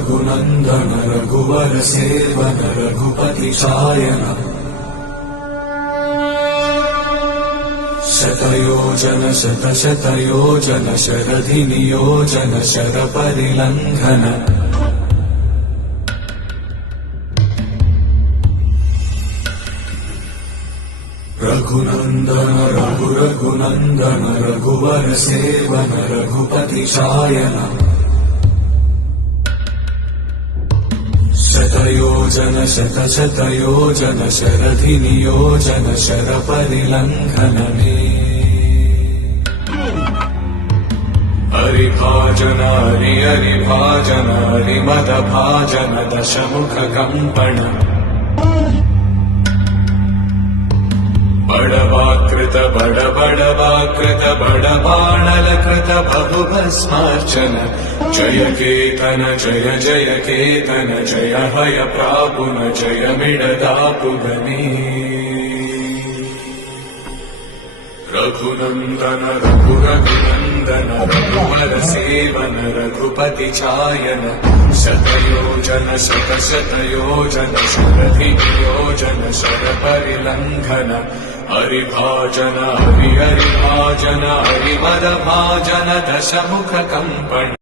रघुनन्दन रघुवर seven Raghupati चायन शतयोजन शतशतयोजन शरधि नियोजन शरपरिलङ्घन रघुनन्दन रघुनन्दन रघुवर seven Raghupati चायन शतयोजन शतशतयोजन शरधि नियोजन शरपरिलङ्घन हरिभाजन हरिभाजन हरिमदभाजन दशमुख कंपन बड़वाकृत बड़वाकृत बड़बाणलकृत बहुभस्मार्चन जय केतन जय जय केतन जय हय प्रापुन जय मिडदापुगनी रघुनन्दन रघुनन्दन रघुवर सेवन रघुपति चायन शतयोजन शतशतयोजन शरधि नियोजन शरपरिलङ्घन हरिभाजन हरिभाजन हरिमदभाजन दशमुख कंपन